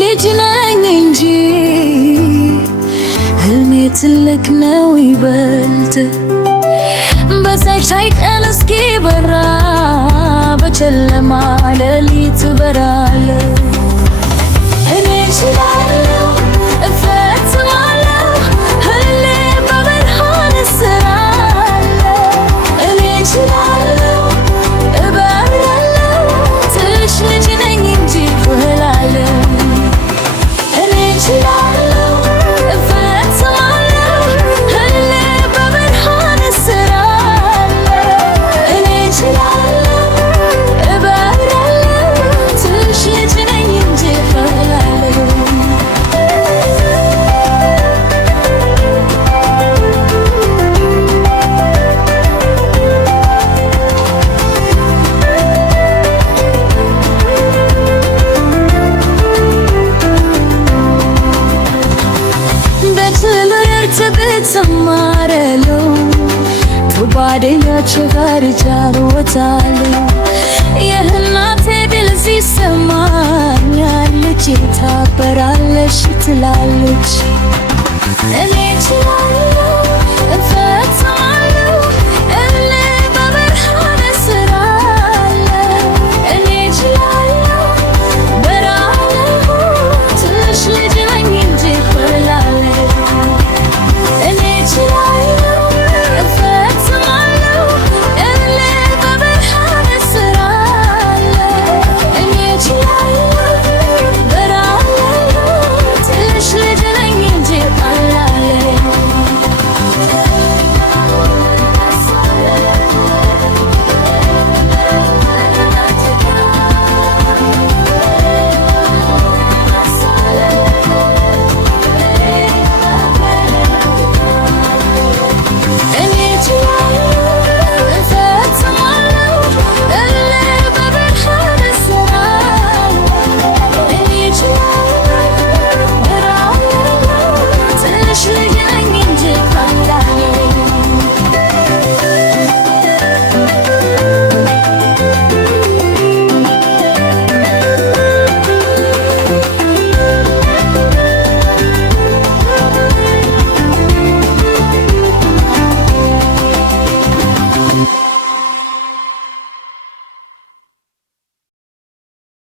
ልጅ ነኝ እንጂ ህልሜ ትልቅ ነው ይበልጥ በሳይሻይ ቀን እስኪበራ በጨለማ ሌሊት በራለ እኔ እችላለሁ እፈጽማለሁ ሁሌ በብርሃን እስራለሁ እኔ እችላለሁ እበራለሁ ትንሽ ልጅ ነኝ እንጂ እላለሁ እኔ እችላለሁ እፈጽማለሁ ሁሌ በብርሃን እስራለሁ እኔ እችላለሁ እበራለሁ ትንሽ ልጅ ነኝ እንጂ እላለሁ ተማረለው ጓደኞቼ ጋር ጫወታለሁ የእናቴ ድል ሲሰማኛል ልጄ ታበራለች ትላለች እኔ እችላለሁ